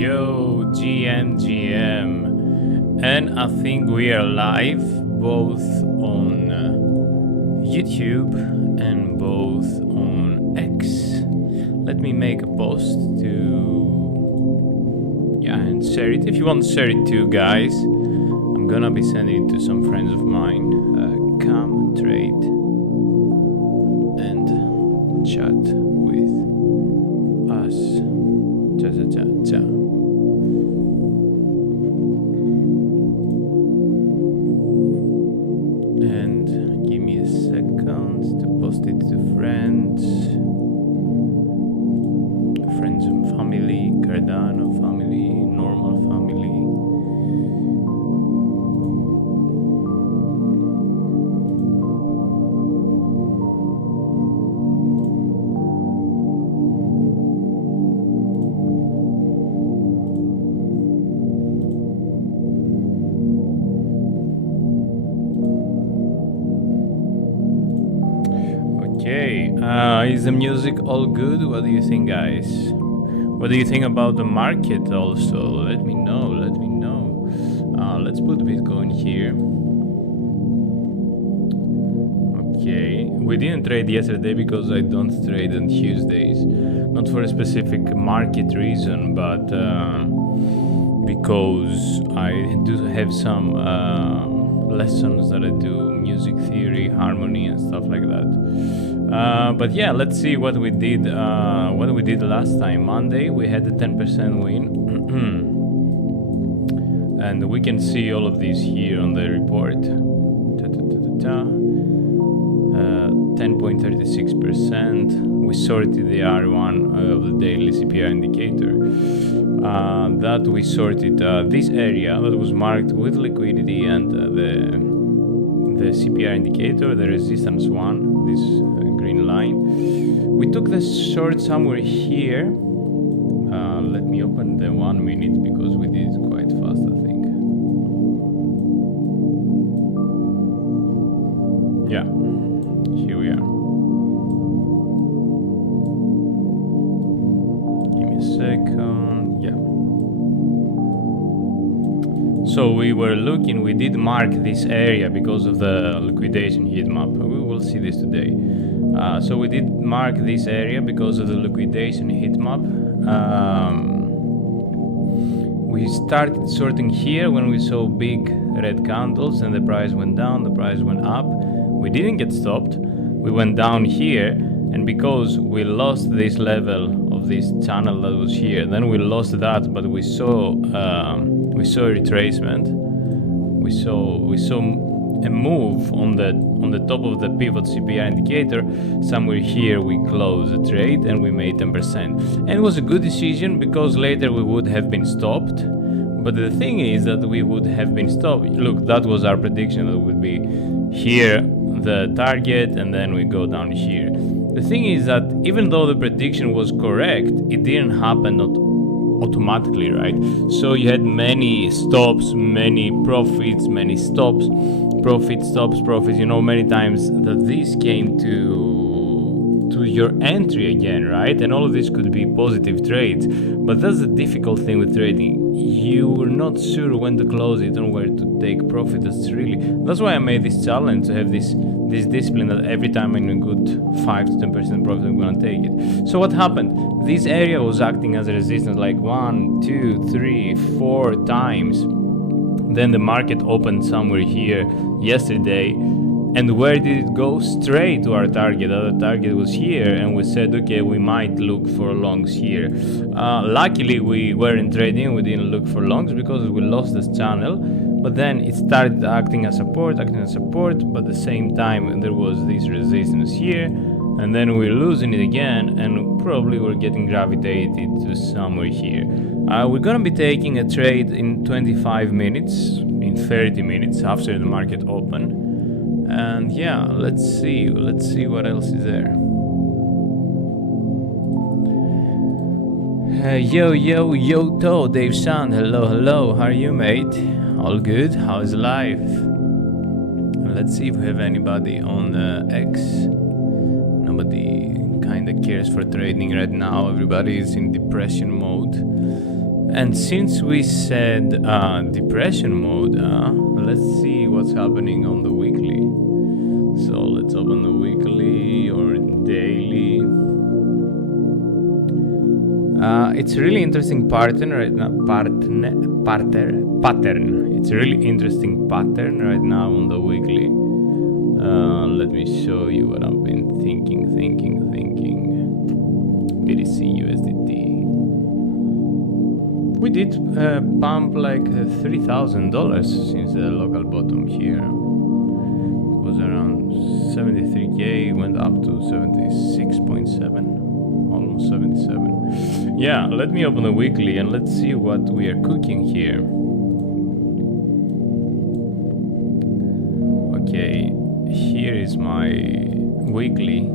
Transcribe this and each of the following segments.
Yo, GM, and I think we are live both on YouTube and both on X. Let me make a post to and share it. If you want to share it too, guys, I'm gonna be sending it to some friends of mine. Come trade and chat with us. Cha. And give me a second to post it to friends and family, Cardano family, normal family. Is the music all good? What do you think, guys? What do you think about the market also? Let me know. Let's put Bitcoin here. Okay, we didn't trade yesterday because I don't trade on Tuesdays. Not for a specific market reason, but because I do have some lessons that I do, music theory, harmony and stuff like that. But yeah, let's see what we did. What we did last time, Monday, we had a 10% win, and we can see all of these here on the report. 10.36%. We sorted the R1 of the daily CPR indicator. That we sorted this area that was marked with liquidity and the CPR indicator, the resistance one, this green line. We took the short somewhere here. Let me open the 1 minute because we did it quite fast, I think. Yeah, here we are. Give me a second. Yeah. So we were looking, we did mark this area because of the liquidation heat map. We will see this today. So we did mark this area because of the liquidation heat map. We started sorting here when we saw big red candles and the price went down, the price went up. We didn't get stopped. We went down here, and because we lost this level of this channel that was here, then we lost that, but we saw retracement. We saw a move on the top of the pivot CPI indicator. Somewhere here we closed the trade and we made 10%. And it was a good decision because later we would have been stopped. But the thing is that we would have been stopped. Look, that was our prediction, that would be here the target and then we go down here. The thing is that even though the prediction was correct, it didn't happen automatically, right? So you had many stops, many profits, many stops, profits, stops, profits, many times that this came to your entry again, right? And all of this could be positive trades, but that's the difficult thing with trading. You are not sure when to close it and where to take profit. That's why I made this challenge, to have this discipline that every time I'm in a good 5 to 10% profit, I'm gonna take it. So what happened? This area was acting as a resistance like 1, 2, 3, 4 times. Then the market opened somewhere here yesterday, and where did it go? Straight to our target. Our target was here, and we said, okay, we might look for longs here. Luckily, we weren't trading. We didn't look for longs because we lost this channel. But then it started acting as support, but at the same time there was this resistance here, and then we're losing it again, and probably we're getting gravitated to somewhere here. We're gonna be taking a trade in 25 minutes, in 30 minutes after the market open. And yeah, let's see what else is there. Yo, To, Dave San, hello, how are you, mate? All good? How's life? Let's see if we have anybody on X. Nobody kinda cares for trading right now. Everybody is in depression mode. And since we said depression mode, let's see what's happening on the weekly. So let's open the weekly or daily. It's a really interesting pattern right now. Pattern. It's a really interesting pattern right now on the weekly. Let me show you what I've been thinking. BTC USDT. We did pump like $3,000 since the local bottom here. It was around 73k, went up to 76.7, almost 77. Yeah, let me open the weekly and let's see what we are cooking here. Okay, here is my weekly.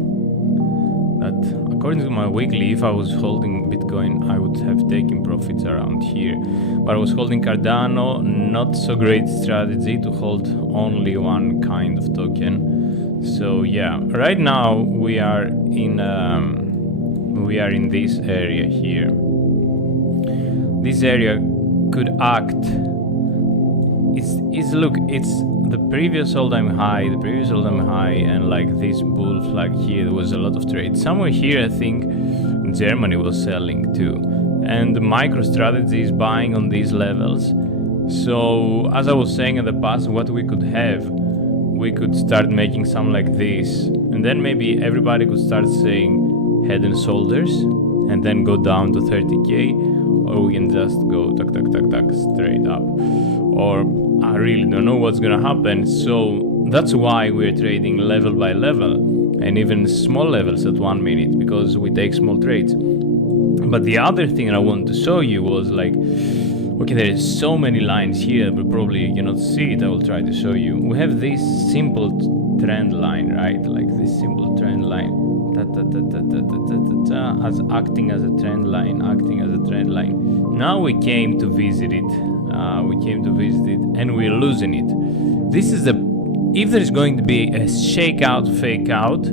That according to my weekly, if I was holding Bitcoin, I would have taken profits around here. But I was holding Cardano, not so great strategy to hold only one kind of token. So yeah, right now we are in this area here. This area could act. It's the previous all-time high, and like this bull flag here, there was a lot of trade. Somewhere here, I think Germany was selling too. And the MicroStrategy is buying on these levels. So, as I was saying in the past, what we could have, we could start making some like this. And then maybe everybody could start saying head and shoulders, and then go down to 30k, or we can just go tuck, straight up. Or I really don't know what's gonna happen, so that's why we're trading level by level and even small levels at 1 minute, because we take small trades. But the other thing I wanted to show you was like, okay, there is so many lines here, but probably you cannot see it. I will try to show you. We have this simple trend line, right? Like this simple trend line, as acting as a trend line. Now we came to visit it. And we're losing it. This is if there's going to be a shakeout, fake out,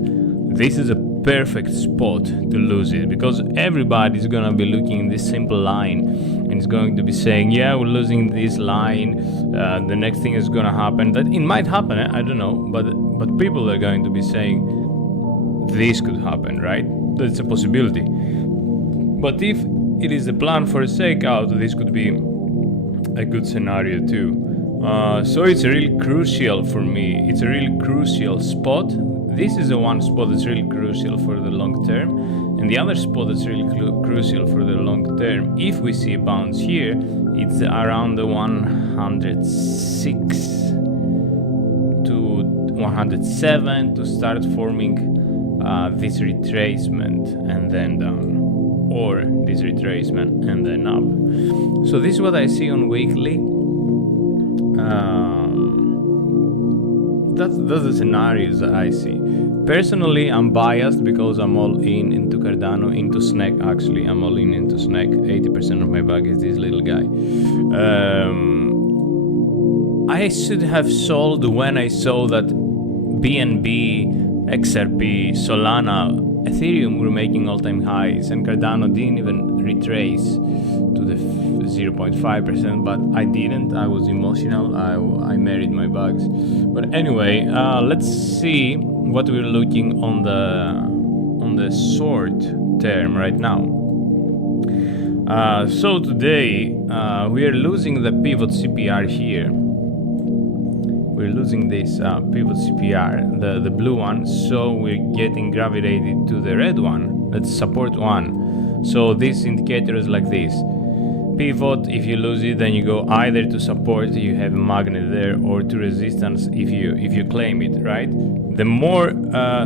this is a perfect spot to lose it, because everybody's gonna be looking in this simple line and it's going to be saying, yeah, we're losing this line. The next thing is gonna happen. That it might happen, I don't know, but people are going to be saying this could happen, right? That's a possibility. But if it is a plan for a shakeout, this could be a good scenario too. So it's really crucial for me. It's a really crucial spot. This is the one spot that's really crucial for the long term, and the other spot that's really crucial for the long term, if we see a bounce here, it's around the 106 to 107 to start forming this retracement and then down, or this retracement and then up. So this is what I see on weekly. That's the scenarios that I see. Personally, I'm biased because I'm all into Cardano, into SNEC. Actually, I'm all into SNEC. 80% of my bag is this little guy. I should have sold when I saw that BNB, XRP, Solana, Ethereum were making all-time highs, and Cardano didn't even retrace to the 0.5%, but I didn't. I was emotional. I married my bugs. But anyway, let's see what we're looking on the short term right now. So today we are losing the pivot CPR here. We're losing this pivot CPR, the blue one, so we're getting gravitated to the red one. That's support one. So this indicator is like this. Pivot, if you lose it, then you go either to support, you have a magnet there, or to resistance if you claim it, right? The more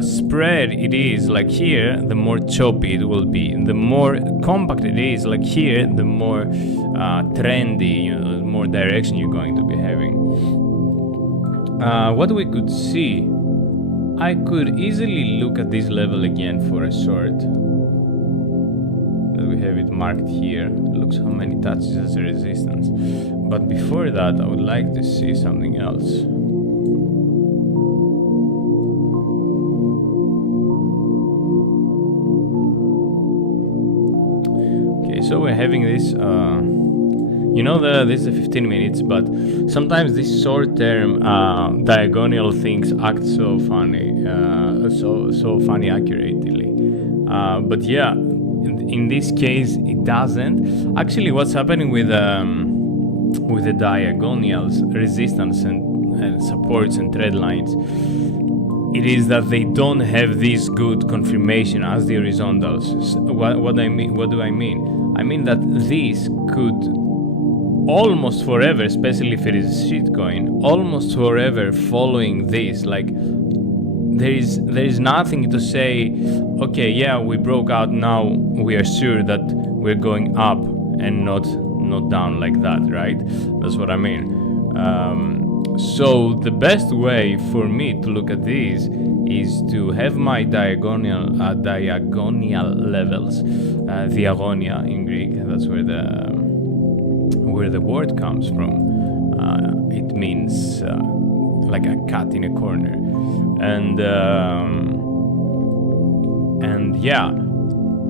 spread it is, like here, the more choppy it will be. The more compact it is, like here, the more trendy, the more direction you're going to be having. What we could see, I could easily look at this level again for a short. That we have it marked here. Looks how many touches as a resistance. But before that, I would like to see something else. Okay, so we're having this You know, this is 15 minutes, but sometimes these short-term diagonal things act so funny, so funny accurately. But yeah, in this case, it doesn't. Actually, what's happening with the diagonals, resistance and supports and trend lines, it is that they don't have this good confirmation as the horizontals. So what do I mean? I mean that this could almost forever, especially if it is a shitcoin, almost forever following this. Like there is nothing to say, okay, yeah, we broke out, now we are sure that we're going up and not down like that, right? That's what I mean. So the best way for me to look at this is to have my diagonal levels, diagonia in Greek. That's where the word comes from. It means like a cut in a corner, and yeah,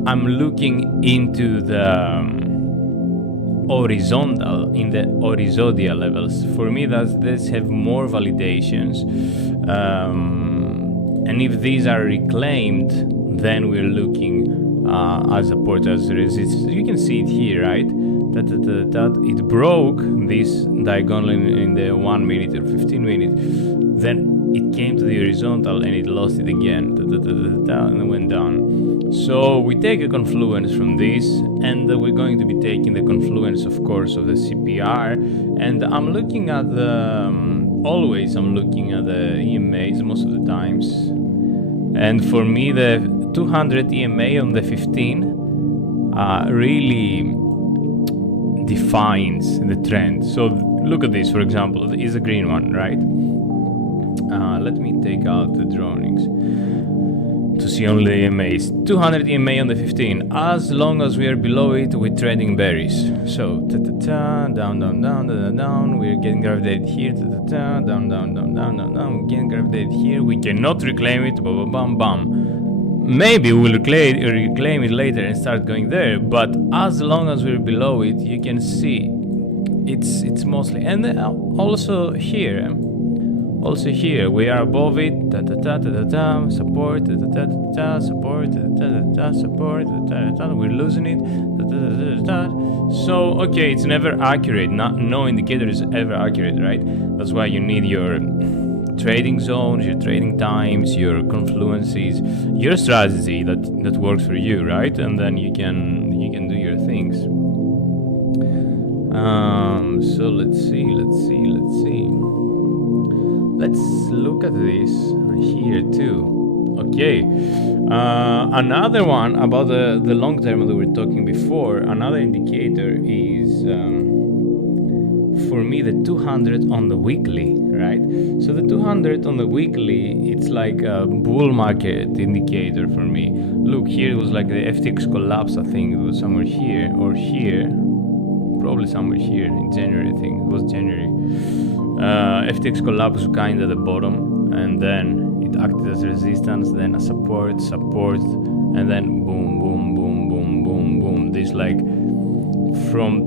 I'm looking into the horizontal, in the horizontal levels. For me, this have more validations, and if these are reclaimed, then we're looking as support, as resistance. You can see it here, right? That it broke this diagonal in the 1 minute or 15 minutes, then it came to the horizontal and it lost it again, and it went down. So we take a confluence from this, and we're going to be taking the confluence, of course, of the CPR, and I'm looking at always I'm looking at the EMAs most of the times, and for me the 200 EMA on the 15 really defines the trend. So look at this, for example, is a green one, right? Let me take out the drawings to see only the EMAs. 200 EMA on the 15. As long as we are below it, we're trading berries. So down, down, down, down, down. We're getting gravitated here. Down, down, down, down, down. We're getting gravitated here. We cannot reclaim it. Bam, bam, bam. Maybe we'll reclaim it later and start going there. But as long as we're below it, you can see it's mostly. And also here. Also here, we are above it, support, support, support, we're losing it, So, okay, it's never accurate. No indicator is ever accurate, right? That's why you need your trading zones, your trading times, your confluences, your strategy that works for you, right? And then you can do your things. So let's see. Let's look at this here too. Okay, another one about the long term that we were talking before. Another indicator is for me the 200 on the weekly, right? So the 200 on the weekly, it's like a bull market indicator for me. Look, here it was like the FTX collapse. I think it was somewhere here or here, probably somewhere here in January. I think it was January. FTX collapse was kind of the bottom, and then it acted as resistance, then a support, and then boom, boom, boom, boom, boom, boom. This like from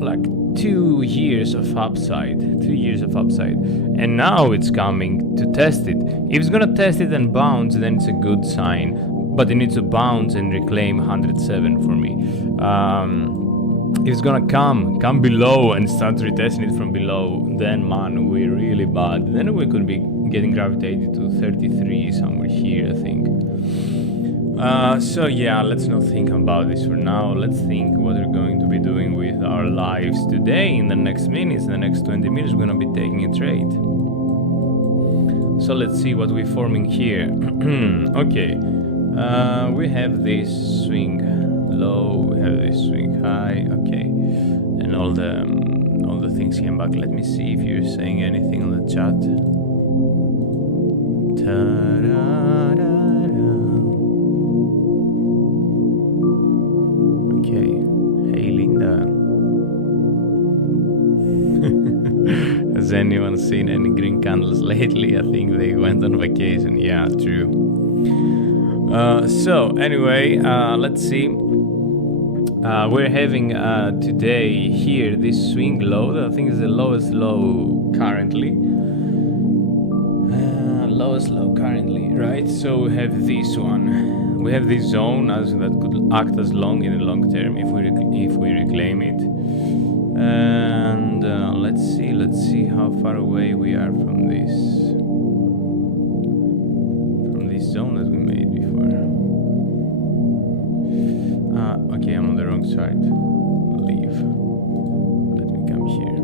like 2 years of upside, and now it's coming to test it. If it's gonna test it and bounce, then it's a good sign, but it needs to bounce and reclaim 107 for me. If it's gonna come below and start retesting it from below, then man, we're really bad. Then we could be getting gravitated to 33 somewhere here, I think. So yeah, let's not think about this for now. Let's think what we're going to be doing with our lives today. In the next minutes, in the next 20 minutes, we're gonna be taking a trade. So let's see what we're forming here. Okay, we have this swing low, we have this swing high, okay, and all the things came back. Let me see if you're saying anything on the chat. Okay, hey Linda. Has anyone seen any green candles lately? I think they went on vacation. Yeah, true. So anyway, let's see. we're having today here this swing low that I think is the lowest low currently. Lowest low currently, right? So we have this one. We have this zone as that could act as long in the long term if we reclaim it. And let's see how far away we are from this zone that we made before. Okay, I'm on the wrong side. Leave. Let me come here.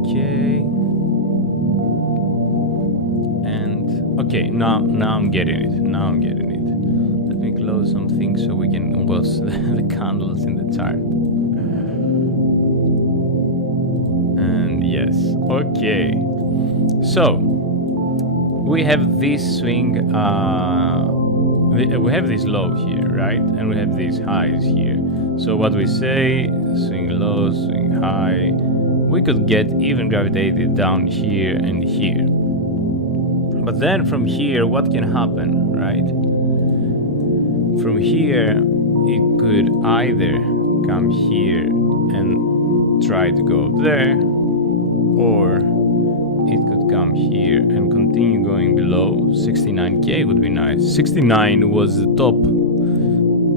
Okay. And okay, now I'm getting it. Let me close some things so we can watch the candles in the chart. And yes, okay. So we have this swing. We have this low here, right? And we have these highs here. So what we say, swing low, swing high, we could get even gravitated down here and here. But then from here, what can happen, right? From here, it could either come here and try to go up there, or it could come here and continue going below. 69k would be nice. 69 was the top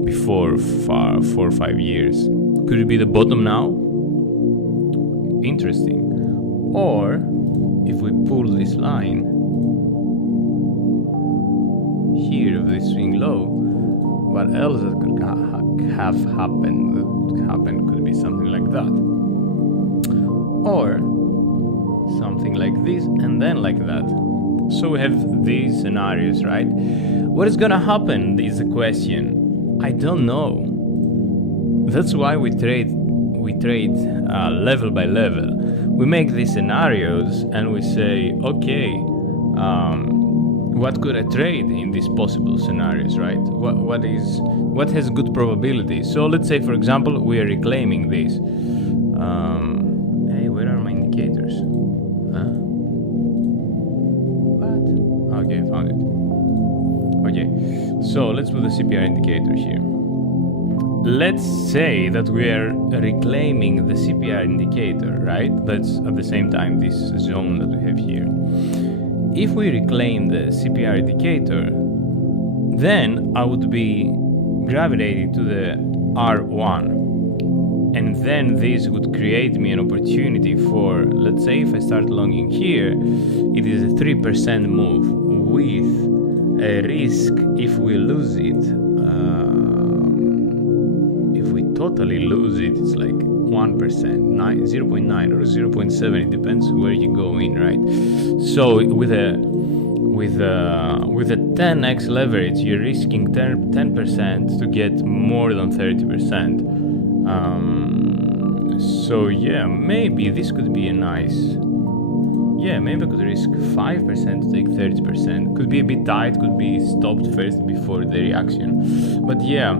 before 4 or 5 years. Could it be the bottom now? Interesting. Or if we pull this line here of this swing low, what else that could have happened? Could be something like that, or something like this and then like that. So we have these scenarios, right? What is gonna happen is the question. I don't know. That's why we trade level by level. We make these scenarios and we say, okay, what could I trade in these possible scenarios, right? What has good probability? So let's say, for example, we are reclaiming this. Hey, where are my indicators? Huh? What? Okay, I found it. Okay, so let's put the CPR indicator here. Let's say that we are reclaiming the CPR indicator, right? That's at the same time this zone that we have here. If we reclaim the CPR indicator, then I would be gravitated to the R1. And then this would create me an opportunity for, let's say if I start longing here, it is a 3% move with a risk if we lose it. If we totally lose it, it's like 1%, 0.9 or 0.7, it depends where you go in, right? So with a 10x leverage, you're risking 10% to get more than 30%. So yeah, maybe this could be a nice. Yeah, maybe I could risk 5% to take 30%. Could be a bit tight, could be stopped first before the reaction. But yeah,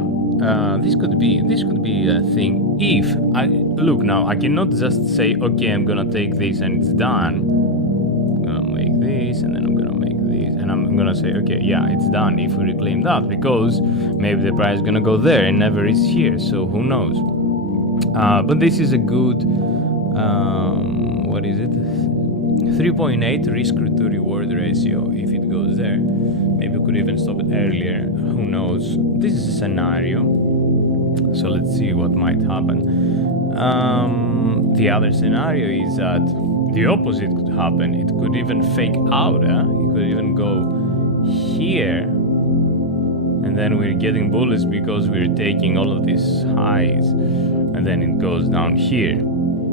this could be a thing. If I look now, I cannot just say, okay, I'm gonna take this and it's done. I'm gonna make this and then I'm gonna make this and I'm gonna say, okay, yeah, it's done if we reclaim that, because maybe the price is gonna go there and never is here. So who knows? But this is a good, what is it? 3.8 risk to reward ratio. If it goes there, maybe we could even stop it earlier. Who knows? This is a scenario. So let's see what might happen. The other scenario is that the opposite could happen. It could even fake out. It could even go here. And then we're getting bullish because we're taking all of these highs. And then it goes down here.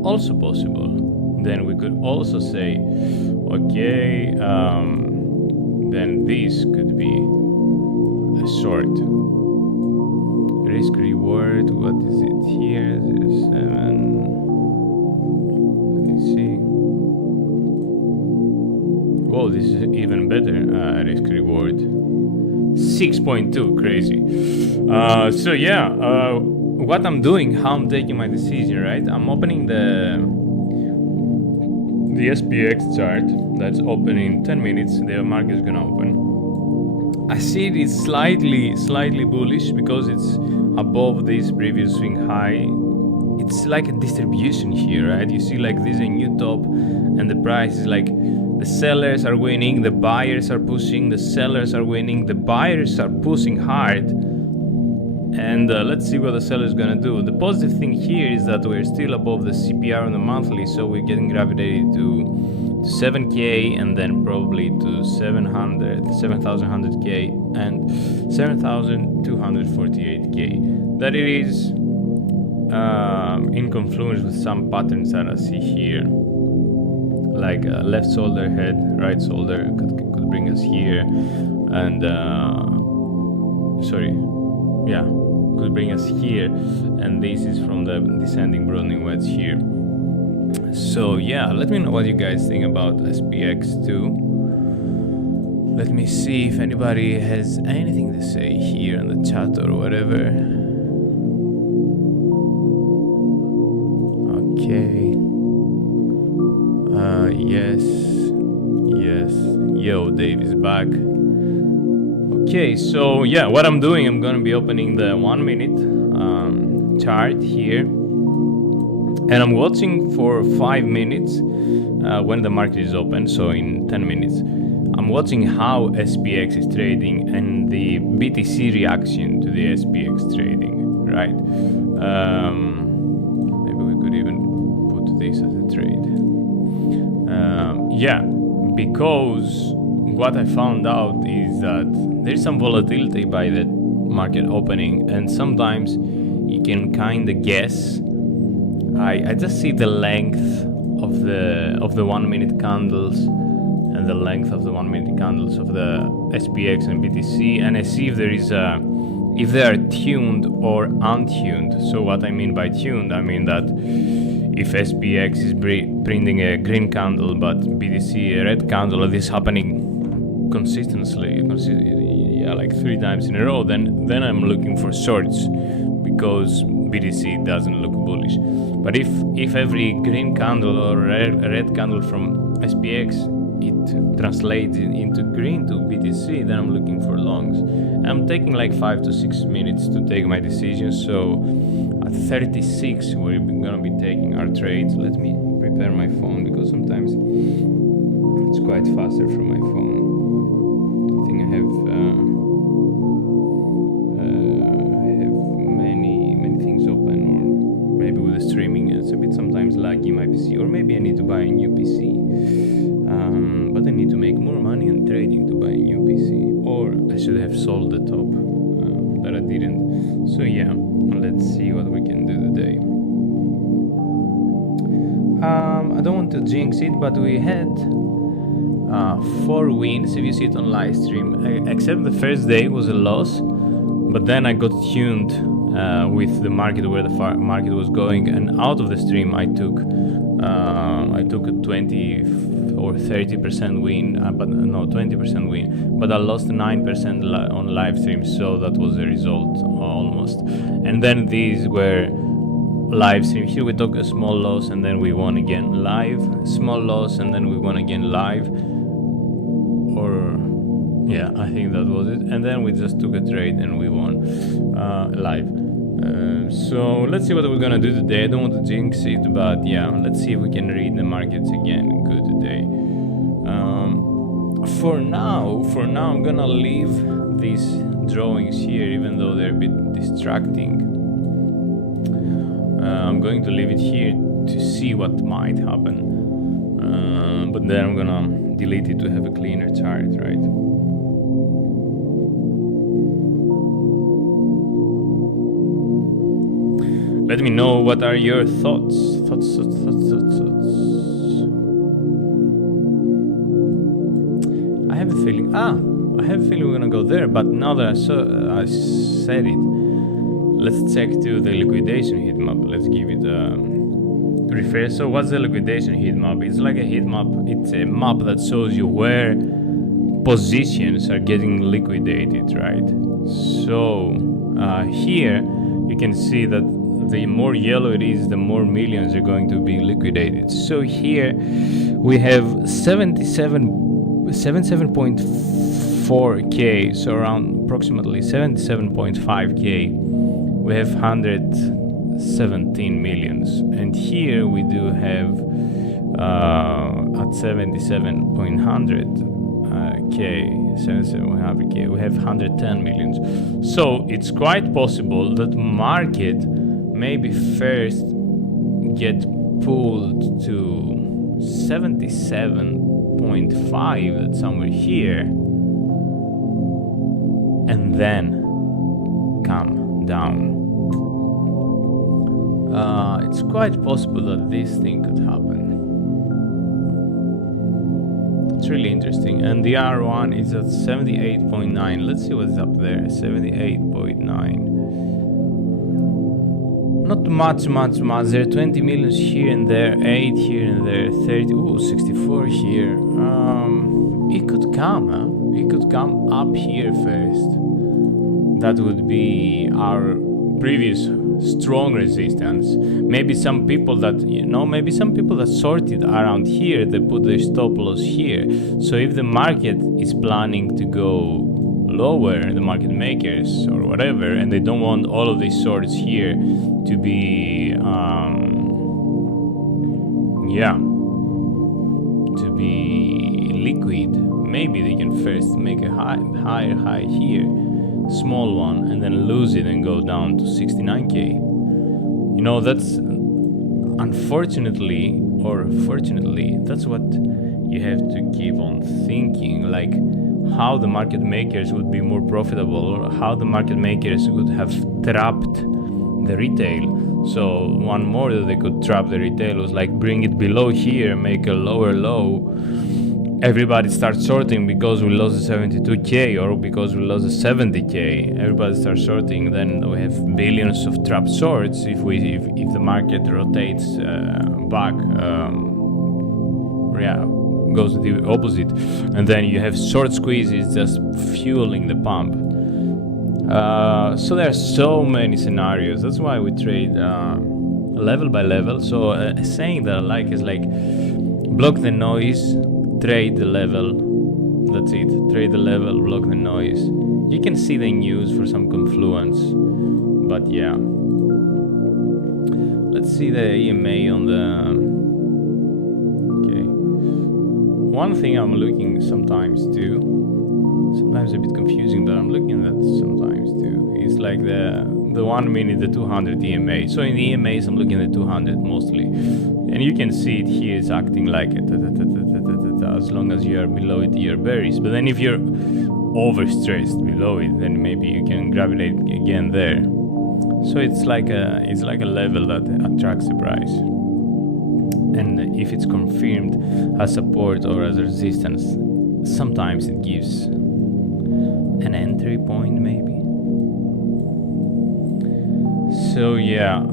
Also possible. Then we could also say, okay, then this could be a short. Risk reward, what is it here? 7. Let me see. Whoa, this is even better. Risk reward 6.2, crazy. So yeah, what I'm doing, how I'm taking my decision, right? I'm opening the SPX chart that's open in 10 minutes. The market is gonna open. I see it is slightly bullish because it's above this previous swing high. It's like a distribution here, right? You see like this is a new top and the price is like the sellers are winning, the buyers are pushing, the sellers are winning, the buyers are pushing hard. And let's see what the seller is gonna do. The positive thing here is that we're still above the CPR on the monthly, so we're getting gravitated to 7k and then probably to 7,100k and 7,248k. That it is in confluence with some patterns that I see here, like left shoulder head, right shoulder could bring us here, and could bring us here, and this is from the descending broadening wedge here. So yeah, let me know what you guys think about SPX2. Let me see if anybody has anything to say here in the chat or whatever. Okay. Yes. Yo, Dave is back. Okay, so yeah, what I'm doing, I'm gonna be opening the 1 minute chart here, and I'm watching for 5 minutes when the market is open, so in 10 minutes. I'm watching how SPX is trading and the BTC reaction to the SPX trading, right? Maybe we could even put this as a trade. Yeah, because what I found out is that there's some volatility by the market opening, and sometimes you can kind of guess. I just see the length of the 1 minute candles and the length of the 1 minute candles of the SPX and BTC, and I see if there is if they are tuned or untuned. So what I mean by tuned, I mean that if SPX is printing a green candle but BTC a red candle, this is happening consistently, like 3 times in a row, then I'm looking for shorts because BTC doesn't look bullish. But if every green candle or red candle from SPX it translates into green to BTC, then I'm looking for longs. I'm taking like 5 to 6 minutes to take my decision, so at 36 we're gonna be taking our trades. Let me prepare my phone because sometimes it's quite faster from my phone. I think I have many things open, or maybe with the streaming it's a bit sometimes laggy my PC, or maybe I need to buy a new PC. But I need to make more money on trading to buy a new PC, or I should have sold the top, but I didn't. So yeah, let's see what we can do today. I don't want to jinx it, but we had 4 wins if you see it on live stream, except the first day was a loss, but then I got tuned with the market, where the market was going, and out of the stream I took a 20 or 30% win, but no, 20% win, but I lost 9% on live stream, so that was the result almost. And then these were live stream. Here we took a small loss and then we won again live, small loss and then we won again live, or yeah, I think that was it. And then we just took a trade and we won live. So let's see what we're gonna do today. I don't want to jinx it, but yeah, let's see if we can read the markets again good today. For now I'm gonna leave these drawings here, even though they're a bit distracting. I'm going to leave it here to see what might happen, but then I'm gonna delete it to have a cleaner chart, right? Let me know what are your thoughts. I have a feeling we're gonna go there, but now that I said it, let's check to the liquidation heat map. Let's give it a refresh. So what's the liquidation heat map? It's like a heat map. It's a map that shows you where positions are getting liquidated, right? So here you can see that the more yellow it is, the more millions are going to be liquidated. So here we have 77.4 74k, so around approximately 77.5k, we have 117 millions. And here we do have at 77.100k, we have 110 millions. So it's quite possible that market maybe first get pulled to 77.5, that's somewhere here, and then come down. It's quite possible that this thing could happen. It's really interesting. And the R1 is at 78.9. Let's see what's up there. 78.9. Not much. There are 20 millions here and there, 8 here and there, 30. Ooh, 64 here. It could come, huh? It could come up here first. That would be our previous strong resistance. Maybe some people that sorted around here, they put their stop loss here. So if the market is planning to go lower, the market makers or whatever, and they don't want all of these sorts here to be to be liquid, maybe they can first make a higher high here, small one, and then lose it and go down to 69k. You know, that's unfortunately or fortunately, that's what you have to keep on thinking, like how the market makers would be more profitable, or how the market makers would have trapped the retail. So one more that they could trap the retail was like bring it below here, make a lower low. Everybody starts shorting because we lost the 72k or because we lost the 70k. Everybody starts shorting, then we have billions of trapped shorts. If the market rotates back, goes to the opposite, and then you have short squeezes just fueling the pump. So there are so many scenarios. That's why we trade level by level. So a saying that I like is like block the noise, trade the level. That's it. Trade the level, block the noise. You can see the news for some confluence, but yeah. Let's see the EMA on the. Okay. One thing I'm looking sometimes too. Sometimes a bit confusing, but I'm looking at that sometimes too. It's like the 1 minute, the 200 EMA. So in the EMAs, I'm looking at the 200 mostly, and you can see it here. It's acting like it. As long as you are below it, you're bearish. But then if you're overstressed below it, then maybe you can gravitate again there. So it's like a level that attracts the price. And if it's confirmed as support or as resistance, sometimes it gives an entry point maybe. So yeah,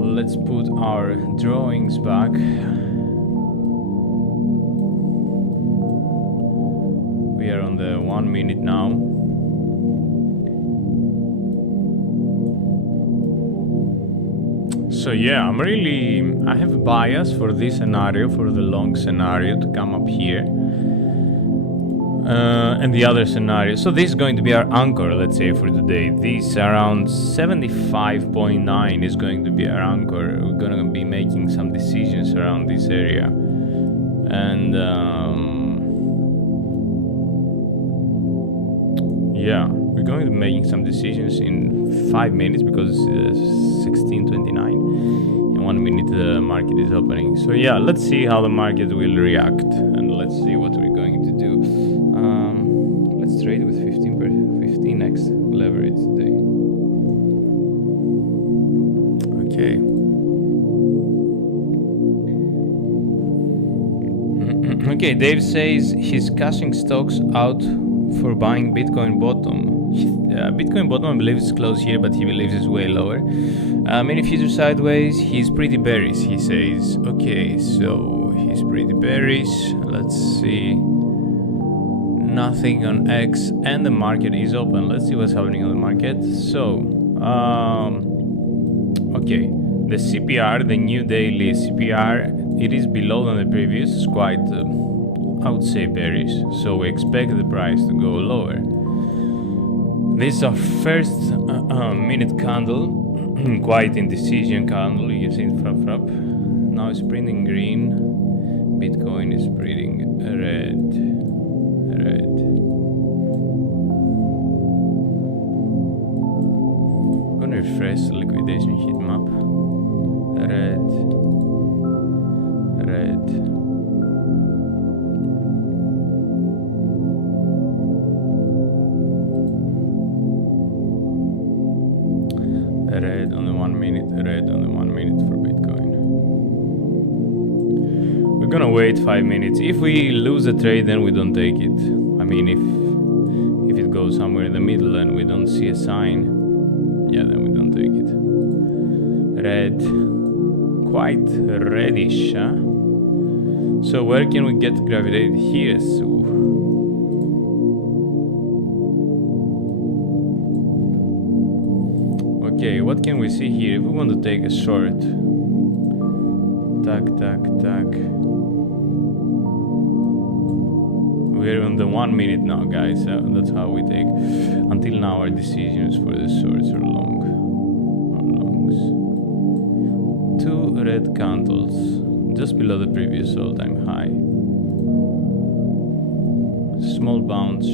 let's put our drawings back. We are on the 1 minute now. So yeah, I have a bias for this scenario, for the long scenario to come up here. And the other scenario. So this is going to be our anchor, let's say, for today. This around 75.9 is going to be our anchor. We're going to be making some decisions around this area. And yeah, we're going to be making some decisions in 5 minutes because 16:29. In 1 minute the market is opening. So yeah, let's see how the market will react, and let's see what we're going to do. Let's trade with 15x leverage today. Okay. Okay, Dave says he's cashing stocks out for buying Bitcoin bottom. Bitcoin bottom, I believe, is close here, but he believes it's way lower. Many futures sideways. He's pretty bearish, he says. Okay, so he's pretty bearish. Let's see. Nothing on X, and the market is open. Let's see what's happening on the market. So, okay, the CPR, the new daily CPR, it is below than the previous. It's quite I would say bearish, so we expect the price to go lower. This is our first minute candle. Quite indecision candle. You can see it frap. Now it's printing green. Bitcoin is printing red. I'm gonna refresh the liquidation heat map. Red. Red on the 1 minute, red on the 1 minute for Bitcoin. We're gonna wait 5 minutes. If we lose a trade, then we don't take it. I mean, if it goes somewhere in the middle and we don't see a sign, yeah, then we don't take it. Red, quite reddish, huh? So where can we get gravitated here? So okay, what can we see here? If we want to take a short, tack. We're on the 1 minute now, guys. That's how we take. Until now, our decisions for the shorts are longs. 2 red candles, just below the previous all-time high. Small bounce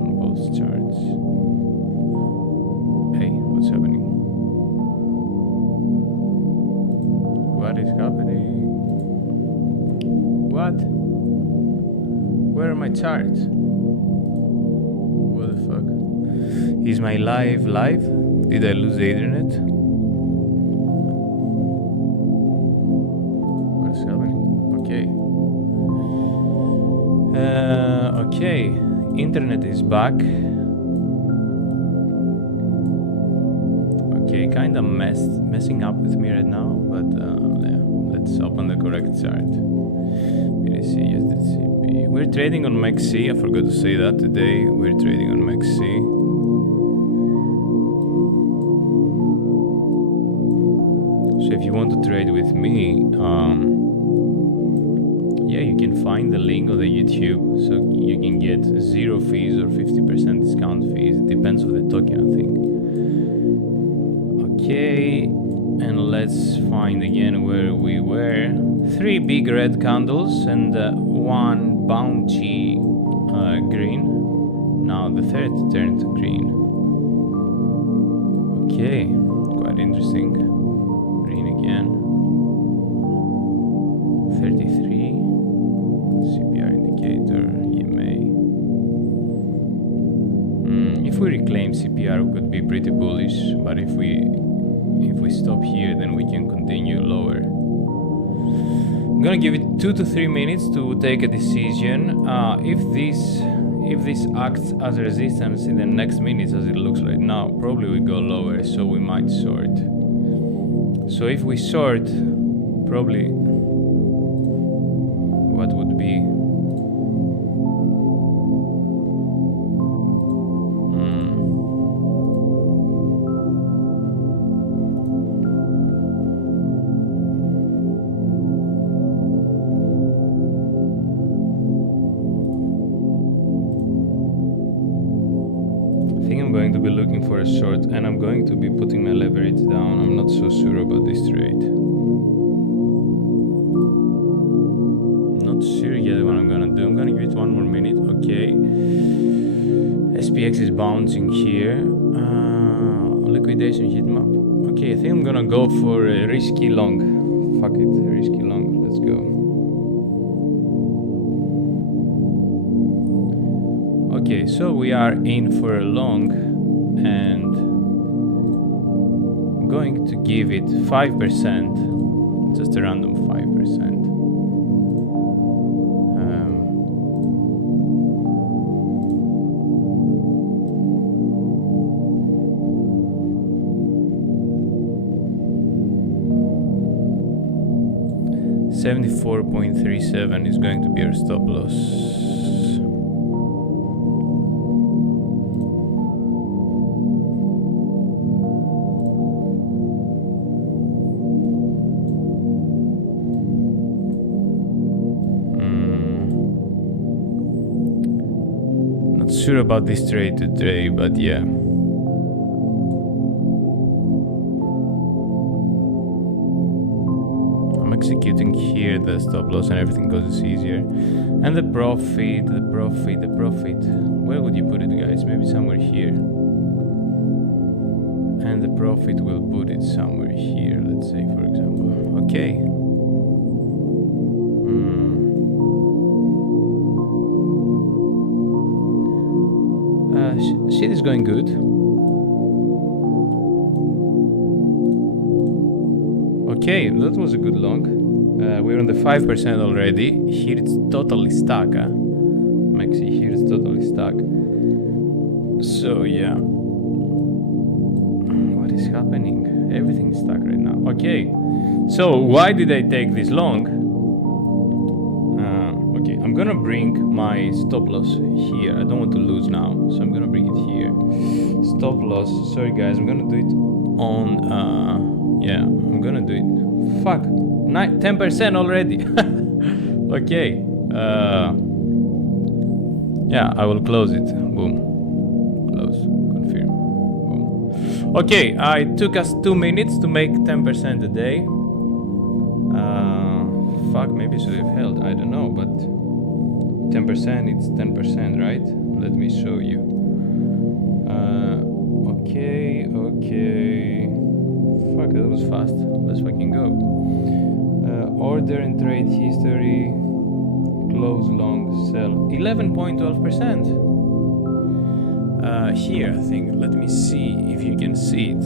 on both charts. Hey, what's happening? What is happening? What? Where are my charts? What the fuck? Is my live? Did I lose the internet? What's happening? Okay. Internet is back. Okay, kind of messing up with me right now, but yeah, let's open the correct chart. BTC, USDCP. We're trading on MEXC. I forgot to say that today. We're trading on MEXC. So if you want to trade with me, yeah, you can find the link on the YouTube, so you can get 0 fees or 50% discount fees. It depends on the token, I think. Okay, and let's find again where we were. 3 big red candles and 1 bouncy green. Now the third turned to green. Okay, quite interesting. Green again. 33. CPR indicator, EMA. If we reclaim CPR, we could be pretty bullish, but if we stop here, then we can continue lower. I'm gonna give it 2 to 3 minutes to take a decision. If this acts as a resistance in the next minutes, as it looks right now, probably we go lower, so we might short. So if we short, probably what would be going to be looking for a short, and I'm going to be putting my leverage down. I'm not so sure about this trade. Not sure yet what I'm gonna do. I'm gonna give it 1 more minute. Okay. SPX is bouncing here. Liquidation heat map. Okay, I think I'm gonna go for a risky long. Fuck it, risky long. Let's go. Okay, so we are in for a long, and I'm going to give it 5%, just a random 5%. 74.37 is going to be our stop loss. sure about this trade today, but yeah. I'm executing here the stop loss and everything goes easier. And the profit. Where would you put it, guys? Maybe somewhere here. And the profit will put it somewhere here, let's say, for example. Okay. Shit is going good. Okay, that was a good long. We're on the 5% already. Here it's totally stuck, MEXC, here it's totally stuck. So yeah. What is happening? Everything's stuck right now. Okay. So why did I take this long? Okay, I'm gonna bring my stop loss here. I don't want to lose now, so I'm gonna bring it here. Stop loss. Sorry guys, I'm gonna do it on yeah, I'm gonna do it. Fuck, 10% already. Okay. Yeah, I will close it. Boom. Close. Confirm. Boom. Okay, it took us 2 minutes to make 10% a day. Fuck, maybe I should have held. I don't know, but 10%, it's 10%, right? Let me show you. Okay. Fuck, that was fast. Let's fucking go. Order and trade history. Close, long, sell. 11.12%. Here, I think. Let me see if you can see it.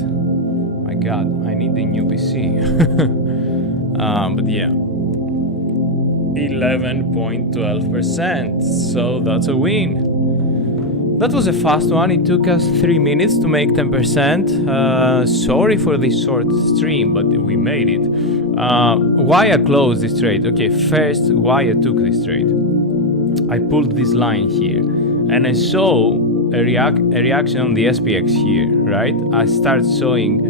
My God, I need the new PC. But yeah. 11.12%. So that's a win. That was a fast one. It took us 3 minutes to make 10%. Sorry for this short stream, but we made it. Why I closed this trade? Okay, first, why I took this trade. I pulled this line here, and I saw a reaction on the SPX here, right? I start showing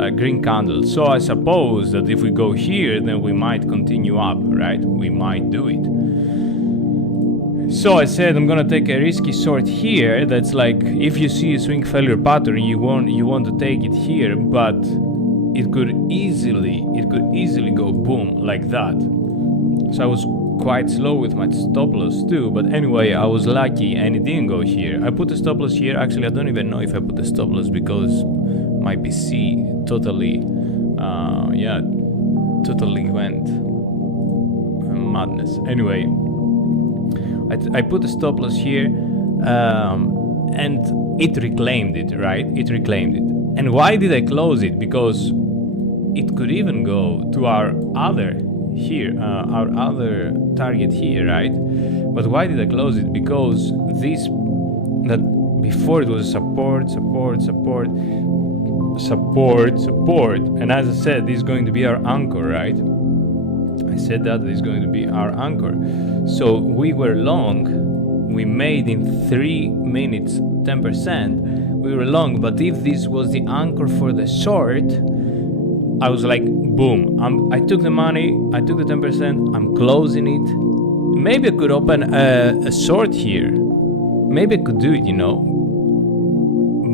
a green candle. So I suppose that if we go here, then we might continue up, right? We might do it. So I said I'm gonna take a risky short here. That's like if you see a swing failure pattern, you want to take it here, but it could easily go boom like that. So I was quite slow with my stop loss too, but anyway, I was lucky and it didn't go here. I put the stop loss here. Actually, I don't even know if I put the stop loss because my PC totally totally went madness. Anyway, I put the stop loss here, and it reclaimed it, right? It reclaimed it. And why did I close it? Because it could even go to our other target here, right? But why did I close it? Because that before it was support, and as I said, this is going to be our anchor, right? I said that is going to be our anchor. So we were long. We made in 3 minutes 10%. We were long, but if this was the anchor for the short, I was like, boom. I took the money. I took the 10%. I'm closing it. Maybe I could open a short here. Maybe I could do it,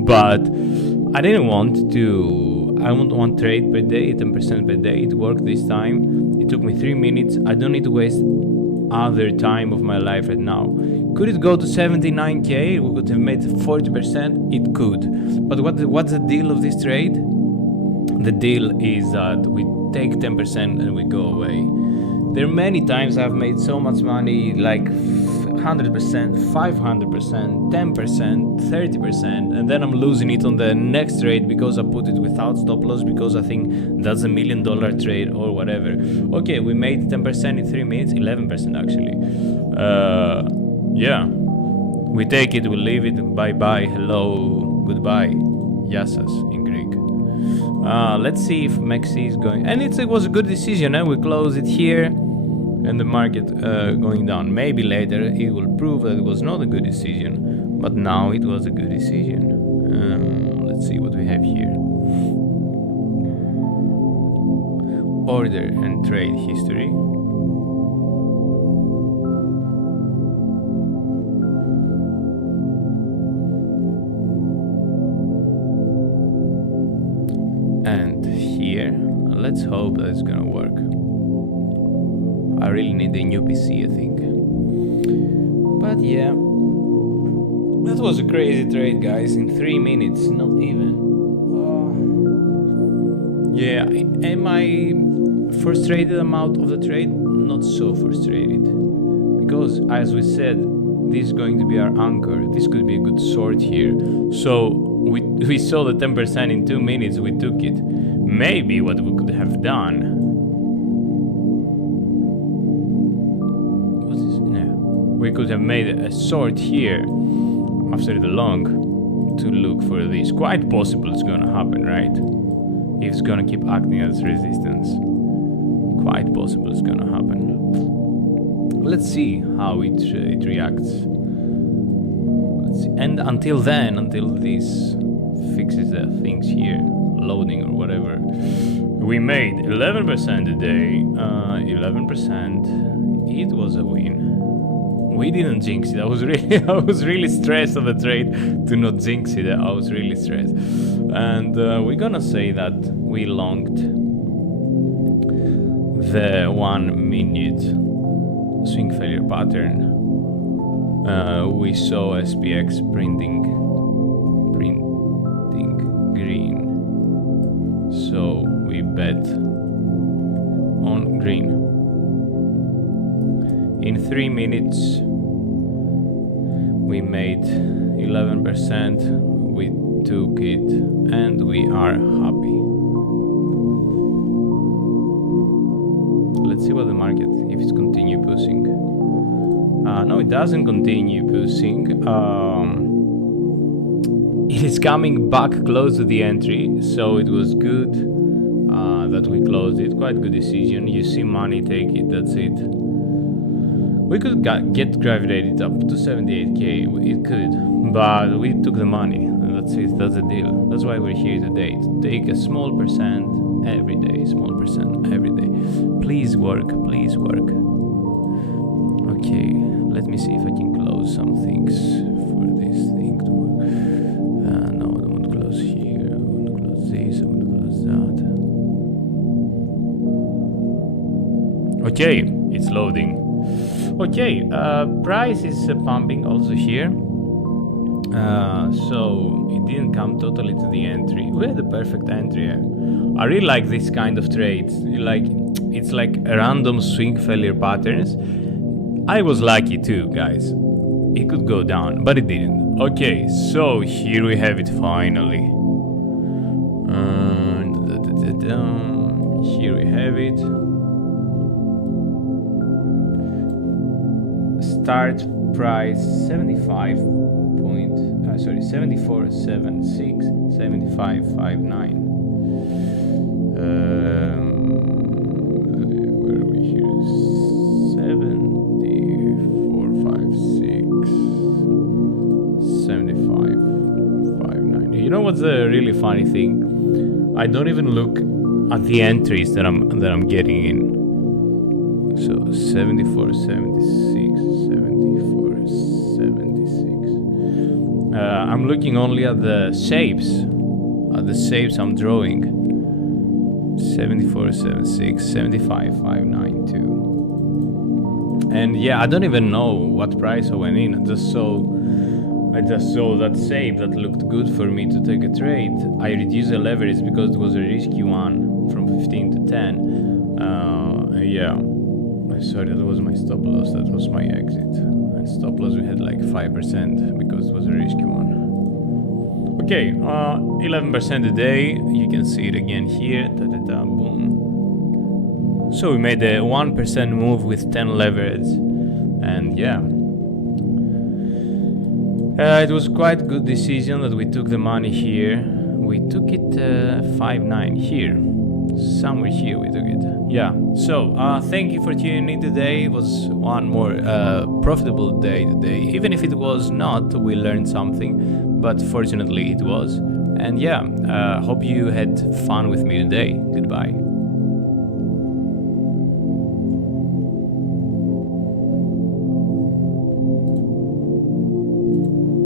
But I didn't want to. I want 1 trade per day, 10% per day. It worked this time. It took me 3 minutes. I don't need to waste other time of my life right now. Could it go to 79k? We could have made 40%. It could. But what's the deal of this trade? The deal is that we take 10% and we go away. There are many times I've made so much money, like 100%, 500%, 10%, 30%, and then I'm losing it on the next trade because I put it without stop loss because I think that's $1 million trade or whatever. Okay, we made 10% in 3 minutes, 11% actually. Yeah, we take it, we leave it, bye-bye, hello, goodbye, yassas in Greek. Let's see if MEXC is going, and it was a good decision, we close it here. And the market going down. Maybe later it will prove that it was not a good decision, but now it was a good decision. Let's see what we have here. Order and trade history. and here. Let's hope that it's gonna work. I really need a new PC, I think. But yeah, that was a crazy trade, guys. In 3 minutes, not even. Yeah, am I frustrated out of the trade? Not so frustrated, because as we said, this is going to be our anchor. This could be a good short here. So we saw the 10% in 2 minutes. We took it. Maybe what we could have done. What's this? No, we could have made a short here after the long to look for this. Quite possible it's gonna happen, right? If it's gonna keep acting as resistance, quite possible it's gonna happen. Let's see how it reacts. Let's see. And until then, until this fixes the things here, loading or whatever, we made 11% a day. 11%. It was a win. We didn't jinx it. I was really stressed on the trade to not jinx it. I was really stressed. And we're gonna say that we longed the 1 minute swing failure pattern. We saw SPX printing green, so we bet on green. In 3 minutes we made 11%, we took it, and we are happy. Let's see what the market, if it's continue pushing. No, it doesn't continue pushing. It is coming back close to the entry, so it was good that we closed it. Quite good decision. You see money, take it, that's it. We could get gravitated up to 78k, it could, but we took the money, and that's it, that's the deal. That's why we're here today, to take a small percent every day, small percent every day. Please work, please work. Okay, let me see if I can close some things for this thing to work. No, I don't want to close here, I want to close this, I want to close that. Okay, it's loading. Okay, price is pumping also here. So it didn't come totally to the entry. We had the perfect entry. I really like this kind of trades. It's like a random swing failure patterns. I was lucky too, guys. It could go down, but it didn't. Okay, so here we have it finally. Here we have it. Start price 74.76, 75.59. Where are we here? 74.56, 75.59. You know what's a really funny thing? I don't even look at the entries that I'm getting in. So 74.76, 74.76. I'm looking only at the shapes. I'm drawing. 74.76, 75.592. And yeah, I don't even know what price I went in. I just saw that shape that looked good for me to take a trade. I reduced the leverage because it was a risky one from 15 to 10. Yeah. Sorry, that was my stop loss, that was my exit. And stop loss we had like 5% because it was a risky one. Okay, 11% a day, you can see it again here, boom. So we made a 1% move with 10 leverage, and yeah. It was quite good decision that we took the money here. We took it 5.9 here. Somewhere here we took it. Yeah, so thank you for tuning in today. It was one more profitable day today. Even if it was not, we learned something, but fortunately it was. And yeah, hope you had fun with me today. Goodbye.